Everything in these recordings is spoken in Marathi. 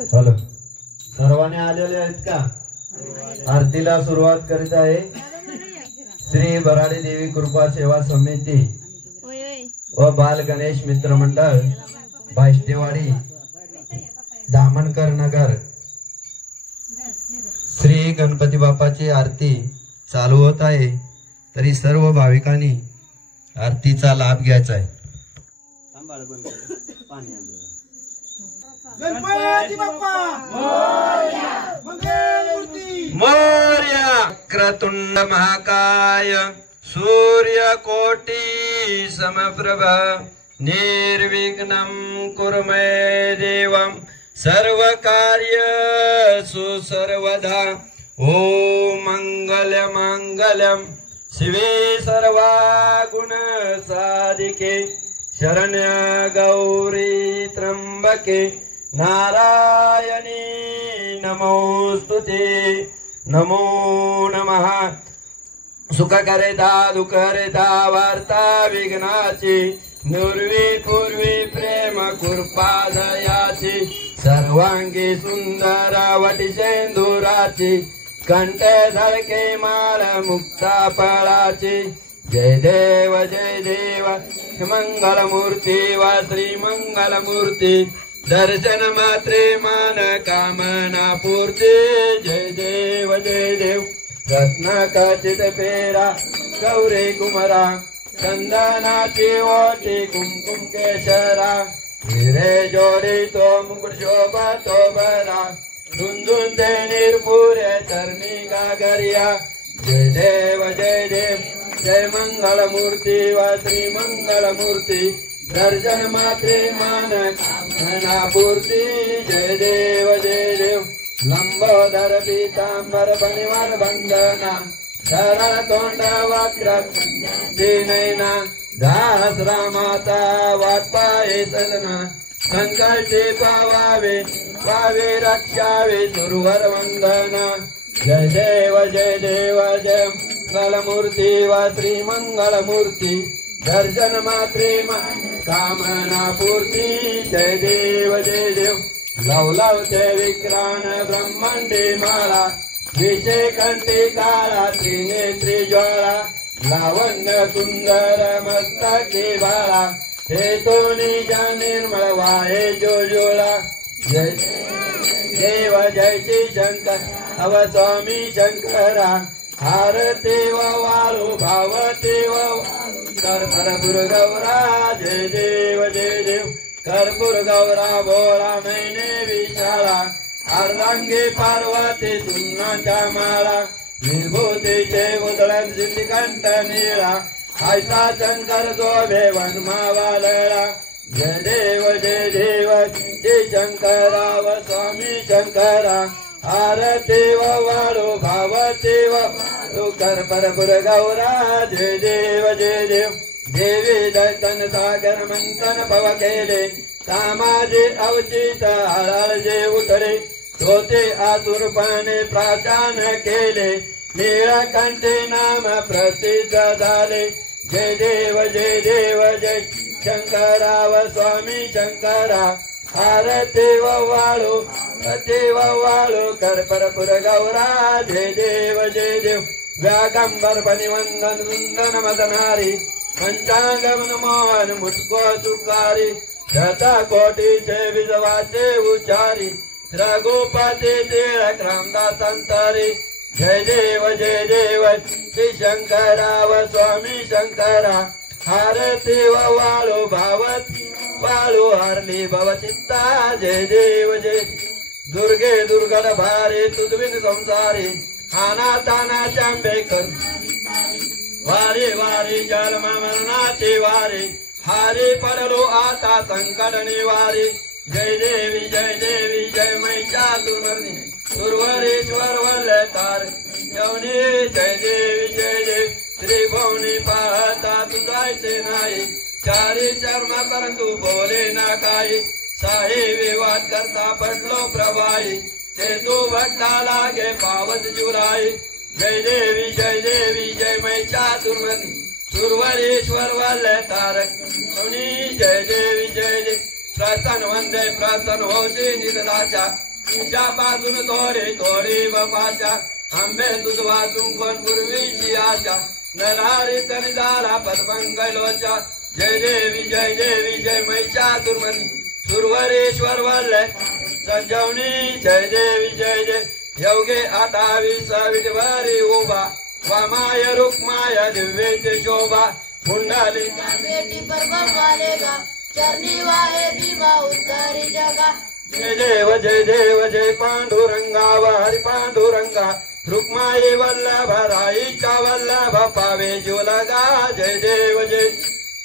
हॅलो, सर्वांनी आलेले आहेत का? आरतीला सुरुवात करीत आहे श्री भराडी देवी कृपा सेवा समिती व बाल गणेश मित्र मंडळ बाष्टेवाडी दामनकर नगर। श्री गणपती बाप्पाची आरती चालू होत आहे, तरी सर्व भाविकांनी आरतीचा लाभ घ्यायचा आहे। गणपती बाप्पा मोरया, मंगलमूर्ती मोरया। क्रतुंड महाकाय सूर्यकोटि समप्रभ निर्विघ्नं कुरु मे देवं सर्वकार्येषु सर्वदा। ओम मंगल मंगलम शिवे सर्वागुण साधिके शरण्य गौरी त्र्यंबके नारायणी नमोस्तुते। नमो नमः। सुखकरिता दुःखकरिता वार्ता विघ्नाची नुर्वी पूर्वी प्रेम कृपा दयाची सर्वांगी सुंदर वटिसेंदुराची कंठे धडके माळ मुक्ता फळाची। जय देव मंगलमूर्ती वा श्री मंगलमूर्ती दर्शन मात्रे मान कामना पूर्ती। जय देव रत्न खचित पेरा गौरी कुमरा चंदनाची ओटी कुमकुम केशरा हिरे जोडितो मुकुट शोभतो बरा झुंझुन ते निर्पुरे चरणी गागरिया। जय देव जय मंगलमूर्ती वा श्री मंगलमूर्ती दर्शन मात्रे मान कामना पूर्ती। जय देव लंबोदर पीतांबर बनिवर बंदना सरळ तोंड वक्र नैना दास रामाता वाट पाये सदना संकटे पावावे रक्षावे दुर्वर वंदना। जय देव जय मंगलमूर्ती वा श्री मंगलमूर्ती दर्शन मात्रे कामना पूर्ती। जय देव लवलवते विक्रान ब्रह्मांडे माळा विषे कंठी काळा त्रिनेत्री ज्वाळा लावण्य सुंदर मस्तके बाळा हे तो निज निर्मळ वाहे जोजोळा। जय देव जय श्री शंकर अव स्वामी शंकरा आरती वाळू भावती कर्पूर गौरा। जय देव कर्पूर गौरा भोळा मैने विशाला अर्धांगी पार्वती सुन्नाच्या माळा विभूतीचे उदळण सिद्धिकंठ नीळा ऐसा शंकर शोभे वनमावालळा। जय देव श्री शंकरा व स्वामी शंकरा आरती वाळू भावती कर्पूर गौरा। जय देव देवी दर्शन सागर मंथन पव केले सामाजे अवचित हळजे उतरे होते आतुरपणे प्राशान केले नीळकंठे नाम प्रसिद्ध झाले। जय देव जय शंकरा व स्वामी शंकरा आरती वाळू कर्पूर गौरा। जय देव व्यागंबर बनिवंदन सुंदन मदनारी पंचांग मनमोहन मुस्को सुकारी शतकोटीचे विजवाचे उच्चारी रघुपती टिळक रामदास अंतरी। जय देव श्री शंकरा व स्वामी शंकरा आरती वाळू भावती वाळू हरली भवचित्ता। जय देव दुर्गे दुर्गण भारी तुझविन संसारी अनाथाना चांबेकर वारी जन्म मरणाची वारी हारी पडलो आता संकट निवारी। जय देवी जय महिषासुरमर्दिनी सुरवरेश्वर वल्लतार यवनी। जय देवी त्रिभुवनी पाहता तुझायचे नाही चारी शर्म परंतु बोले ना काही साहे विवाद करता पडलो प्रभाई ते तू भट्टा लागे पावत जुराई। जय देवी जय महिषासुरमर्दिनी सुरवरेश्वर वल्लतारक यवनी। जय देवी प्रसन्न वंदे प्रसन्न होशी निधनाच्या तिच्यापासून थोडी थोडी बापाच्या आंबे दूध वाचून कोण पूर्वीची आशा नरहारी तरी झाला पदपंकलोच्या जय देवी जय महिषासुरमर्दिनी सुरवरेश्वर वल्लय संजीवनी जय देवी योगे 28 विठवरी उभा वामाय रुक्माय दिव्येचे शोभा पुंडाली बेटी पर्वत वालेगा चरणी वाहे भीमा उद्धारी जगा जय देव जय पांडुरंगा हरि पांडुरंगा रुक्माई वल्लभ राईच्या वल्लभ पावे जोलगा जय देव जय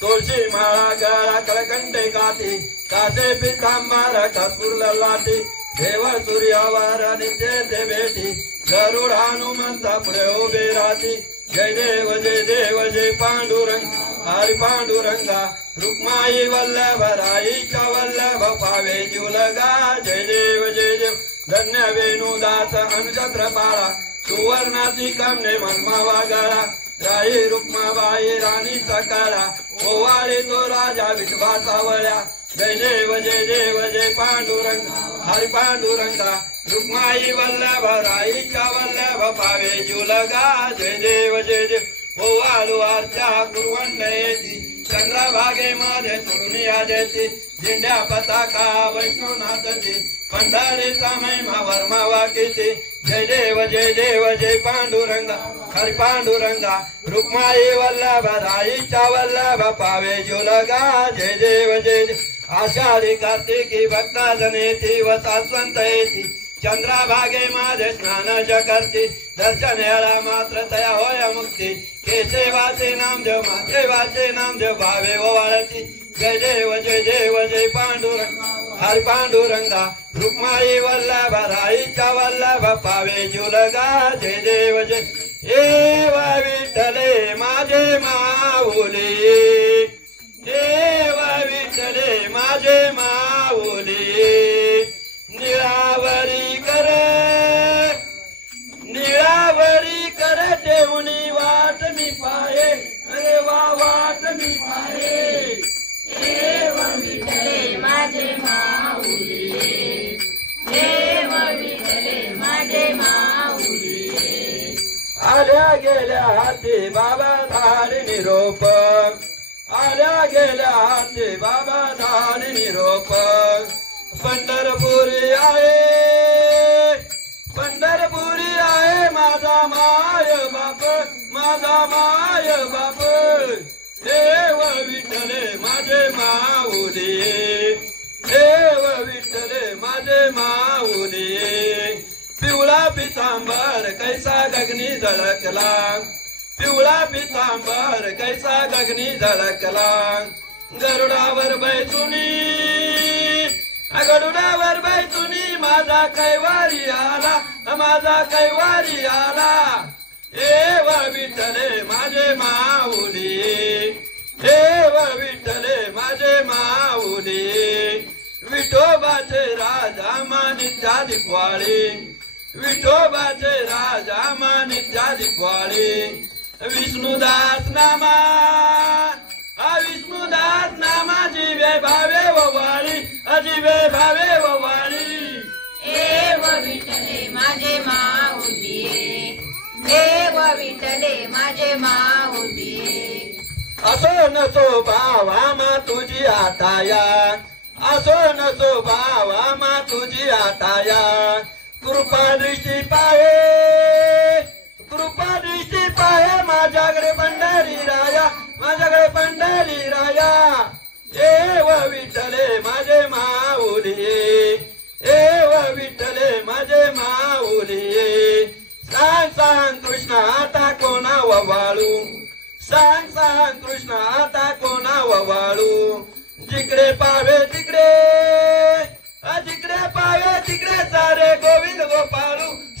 तुळशी माळा गळा कळकंडे गाती कासे पितांबर कर्पूर लाटी देव सूर्यावर नित्य भेटी गरुड हनुमंत पुढे उभे राहती जय देव जय पांडुरंग हरि पांडुरंगा रुक्माई वल्लभ राईच्या वल्लभ पावे जुलगा जय देव धन्य वेणुदास अनुचत्र पाळा सुवर्णाची कामने मनमा वागाळा राई रुक्माबाई राणी सकाळा ओवाळे तो राजा विठवाचा वळ्या जय देव जय पांडुरंग हरि पांडुरंगा रुक्माई वल्लभ राईच्या वल्लभ पावे जुलगा जय देव ओवाळू आरच्या कुरवंड येती चंद्रभागेमध्ये सोडून यादेती झेंड्या पताका वैष्णवनाथची पंढरीचा महिमा वर्मा वाकीची जय देव जय पांडुरंगा हरि पांडुरंगा रुक्माई वल्लभ राईच्या वल्लभ पावे जुलगा जय देव आषाढी कार्तिकी भक्ता जनेती व सासवंत येती चंद्रभागेमध्ये स्नान ज करती दर्शन येळा मात्र तया होय मुक्ती केशवाचे नामदेव माधेवाचे नामदेव भावे ओवाळती जय देव जय पांडुरंगा हरि पांडुरंगा रुक्माई वल्लभ राईच्या वल्लभ पावे जुलगा जय देव एव विठ्ठले माझे माऊली एव विठ्ठले माझे माऊली निळावरी कर ठेवणी वाट मी पाये अरे वा वाट मी पाये देव विठ्ठले माझे माऊली देव विठ्ठले माझे माऊली आल्या गेल्या हाती बाबा धाडी निरोप आल्या गेल्या हाती बाबा धाडी निरोप पंढरपुरी आहे माझा माय बाप देव विठ्ठले माझे माऊली देव विठ्ठले माझे माऊली पिवळा पितांबर कैसा गगनी झळकला पिवळा पितांबर कैसा गगनी झळकला गरुडावर बैठुनी माझा कैवारी आला एव विठ्ठले माझे माऊली एव विठ्ठले माझे माऊली विठोबाचे राजा मानित्यादी क्वाळी विठोबाचे राजा मानित्यादी क्वाळी विष्णुदास नामा जीवे भावे ववाळी अजीवे भावे ववाळी देव विठ्ठले माझे माऊली देव विठ्ठले माझे माऊली असो नसो भावा मा तुझी आताया असो नसो भावा मा तुझी आताया कृपा दृष्टी पाहे माझ्याकडे पंढरी राया एव विठ्ठले माझे माऊली एव विठ्ठले माझे माऊली सांग कृष्ण आता कोणा ववाळू सांग कृष्ण आता कोणा ववाळू जिकडे पावे तिकडे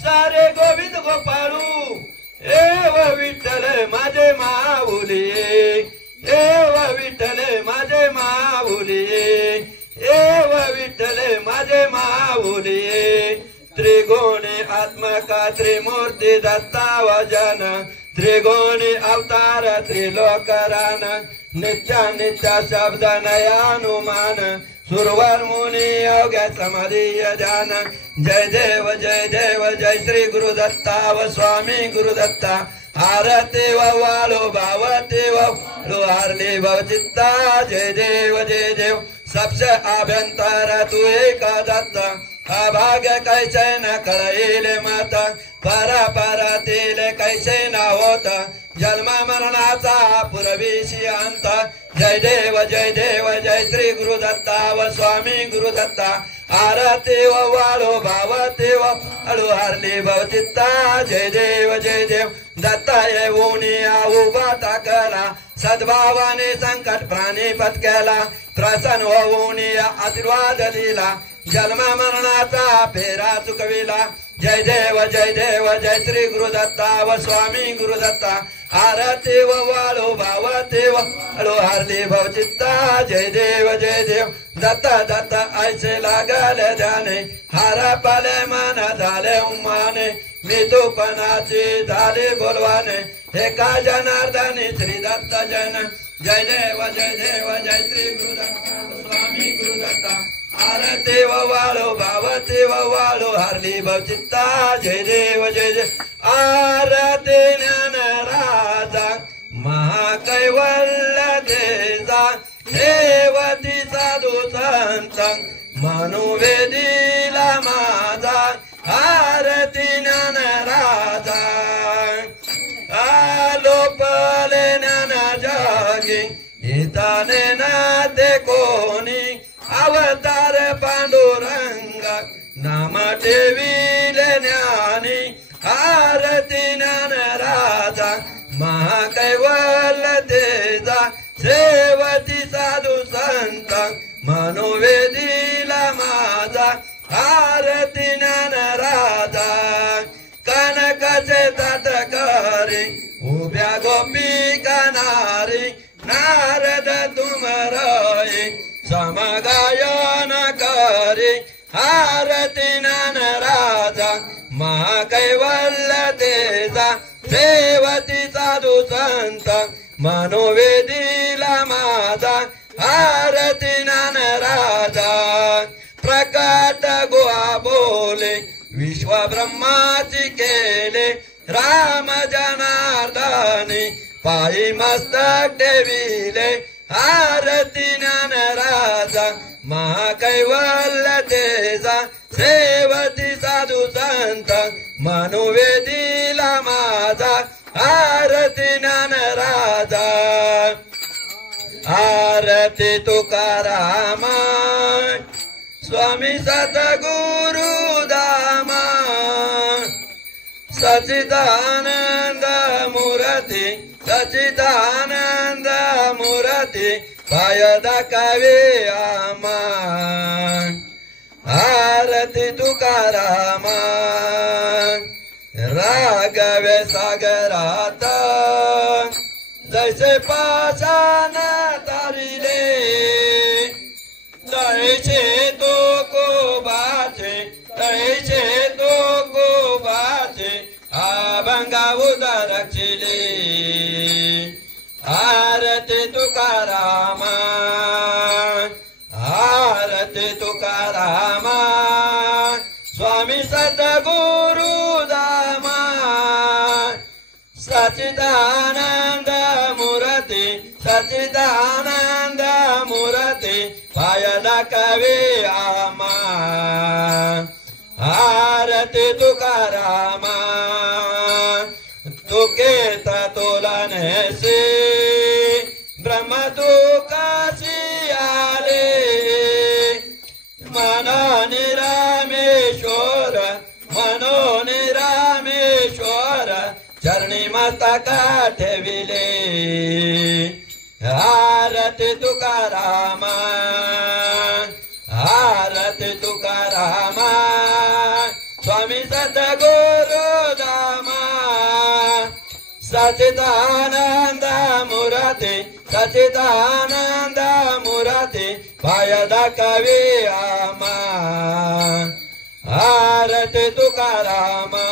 सारे गोविंद गोपाळू एव विठ्ठले माझे माऊली एव विठ्ठले माझे माऊली एव विठ्ठले माझे माऊली त्रिगुणी आत्मका त्रिमूर्ती दत्तावजन त्रिगुणी अवतार त्रिलोकरान नित्य शब्द नयानुमान सुरवर मुनी योग्य समाधीय ध्यान जय देव जय श्री गुरुदत्ता व स्वामी गुरुदत्ता आरती व वालो भावती व हारली भवचित्ता जय देव सबसे आभ्यंतर तू एक दत्ता अभाग्य कैसे न कळईल माता परातील कैसे न होत जन्म मरणाचा पूर्वीशी अंत जय देव जय श्री गुरुदत्ता व स्वामी गुरुदत्ता आरती व वाळो भावती व अळू हारली भवचित्ता जय देव दत्ता येऊन उभा टाकला सद्भावाने संकट प्राणी पत्क्याला प्रसन्न होऊन आशीर्वाद दिला जन्म मरणाचा फेरा चुकविला जय देव जय श्री गुरुदत्ता व स्वामी गुरुदत्ता आरती व वाळो भावती व अळू हारली भवचित्ता जय देव दत्ता ऐसे लागले ध्याने हारा पाले मन झाले उमाने मी तूपणाची झाली बोलवाने एका जनार्दनी श्री दत्त जन जय देव जय श्री गुरुदत्ता स्वामी गुरुदत्ता आरती व वाळो भावती व वाळो हारली भवचित्ता जय देव आरती ज्ञान राजा महाकैवल्य देजा देवती साधू संत मनुवेदीला माझा आरती ज्ञान राजा आलोपले ज्ञान जागी इताने ना ते कोणी अवतार पांडुरंग नाम ठेविले ज्ञानी आरती ज्ञान राजा महाकैवल्य तेजा सेवती साधू संत मनोवेदीला माझा आरती ज्ञान राजा कनकाचे तात करी उभ्या गोपी कनारी नारद तुमराई समगायन करी आरती ज्ञान राजा महाकैवल्य तेजा सेवती साधू संत मनोवेदीला माझा आरती ज्ञान राजा प्रकट गुहा बोले विश्व ब्रह्माची केले राम जनार्दनी पायी मस्तक ठेविले आरती ज्ञान राजा महाकैवल्य तेजा सेवती साधू संत मनोवेदीला माझा आरती ज्ञान राजा आरती तुकारामा स्वामी सद्गुरु दामा सच्चिदानंद मूर्ती सच्चिदानंद मूर्ती पाय दाखवे आमा आरती तुकारामा रागवे सागरात जैसे पाषाण तारिले तैसे तो कोबाचे तैसे तो कोबाचे अभंगा उदरक्षिले आरती तुकारामा आरती तुकारामा स्वामी सद्गुरु दामा सच्चिदानंद मूर्ती सच्चिदानंद मूर्ती पाय दाखवे आमा आरती तुकारामा तुकेत तोलनेसे ब्रह्म तुकाशी आले मनो निरामेश्वर चरणी मस्तक ठेविले आरती तुकारामा आरती तुकारामा स्वामी सद्गुरु दामा सच्चिदानंद मूर्ती सच्चिदानंद मूर्ती पाय दाखवे आमा आरती तुकारामा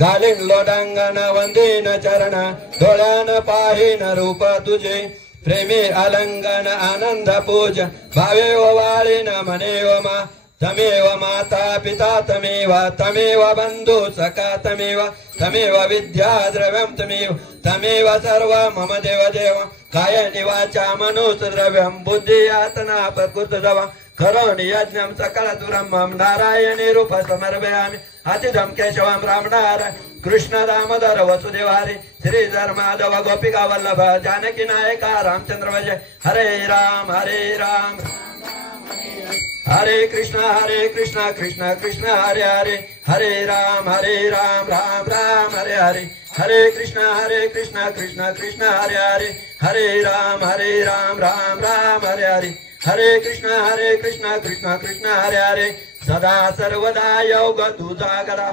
घालीन लोटांगण वंदीन चरण डोळ्यान पाहिन रूप तुझे प्रेमी अलंगन आनंद पूज भावे वाळीन मने मा तमेव माता पिता तमेव बन्धु सखा तमेव विद्या द्रव्यं तमेव सर्व मम देव कायेन वाचा मनोद्रव्यं बुद्धि आत्मा प्रकृतदव करोमि यज्ञं सकलदुरम्मं नारायणे रूप समर्पयामि अतिदं केशवं रामनारायण कृष्ण दामोदर वसुदेव हरे श्रीधर माधव गोपिका वल्लभ जानकी नायका रामचंद्र भजे हरे राम हरे कृष्ण कृष्ण कृष्ण हरे हरे हरे राम राम राम हरे हरे हरे कृष्ण कृष्ण कृष्ण हरे हरे हरे राम राम राम हरे हरे हरे कृष्ण कृष्ण कृष्ण हरे हरे सदा सर्वदा योग तुझा करा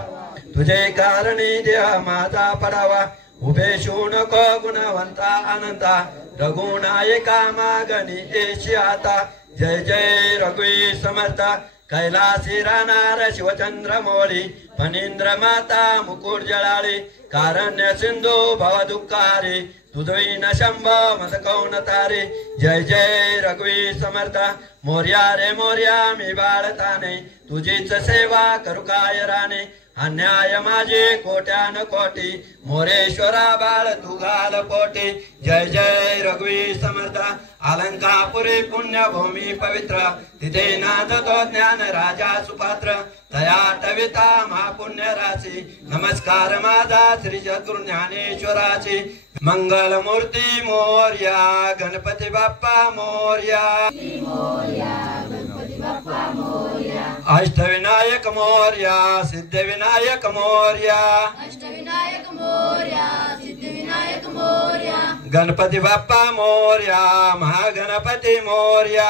तुझे कारणी देह माझा पडावा उभे नको गुणवंता अनंता रघुनायका मागणी एशी आता जय जय रघुवीर समर्थ कैलासी राहणार शिवचंद्र मोळी फणींद्र माता मुकुट जळाळी कारण्य सिंधू भव दुःखारी तुझई न शंभ मत कौन तारे जय जय रघुवीर समर्थ मोर्या रे मोर्या मी बाळताने तुझीच सेवा करू काय राणे अन्याय माझे कोट्यान कोटी मोरेश्वरा बाळ तू घाल पोटी जय जय रघुवीर समर्थ अलंकापुरी पुण्यभूमी पवित्र तिथे नांदतो ज्ञान राजा सुपात्र तया टविता महापुण्य राशी नमस्कार माझा श्री सद्गुरु ज्ञानेश्वराची मंगल मूर्ती मोर्या गणपती बाप्पा मोर्या अष्टविनायक मोर्या सिद्धिविनायक मोर्या गणपती बाप्पा मोर्या महागणपती मोर्या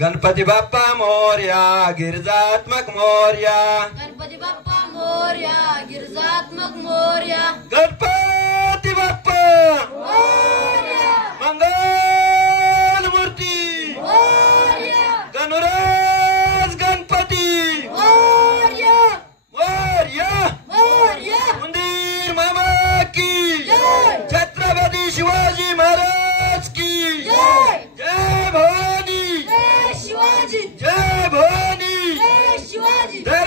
गणपती बाप्पा मोर्या गिरिजात्मक मोर्या गणपती बाप्पा मोर्या गिरिजात्मक मोर्या गणपती बाप्पा मंगल मूर्ती गणराज गणपती मोर्या मंदिर मामा की छत्रपती शिवाजी महाराज की जय भवानी शिवाजी जय भवानी शिवाजी जय